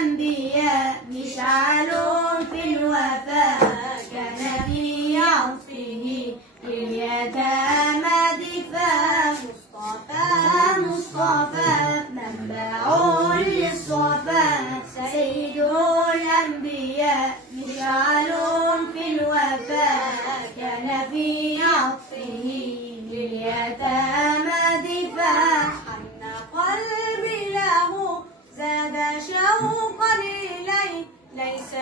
الأنبياء مشعل في الوفاء كان في عطفه لليتامى دفاع مصطفى منبع للصفا سيد الأنبياء مشعل في الوفاء كان في عطفه لليتامى دفاع حن قلبي له زاد شوقا إليه ليس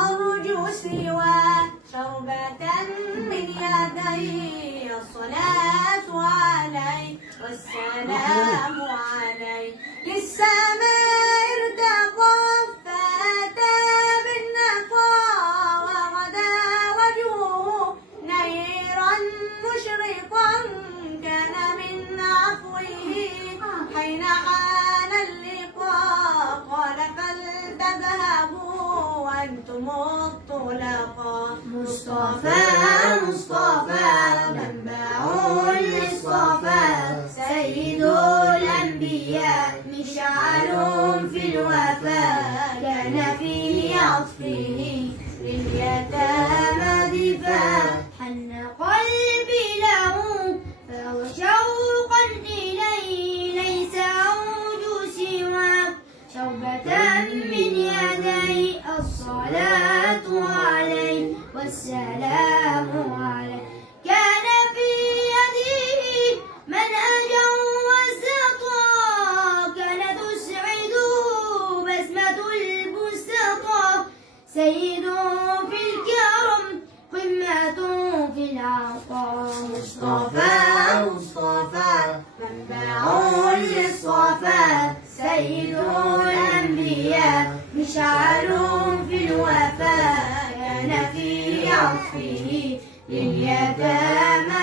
أرجو سوى شربة من يدي الصلاة عليه والسلام عليه للسماء ارتقى فأتى بالنقى وغدا وجهه نيرا مشرقا كان من عفوه حين حان اللقاء قال فلتذهبوا وأنتم الطلقاء مصطفى منبع للصفا سيد الأنبياء مشعل في الوفاء كان في عطفه لليتامى دفاع حن قلبي له فهو شوقا إليه ليس أرجو سوى شوبة من يدي الصلاة عليه والسلام عليه كان في يده منهجا وسطا كان تسعد بسمة البسطا سيد في الكرم قمة في العطاء مصطفى منبع للصفا سيد الأنبياء مشعل في الوفاء كان في عطفه لليتامى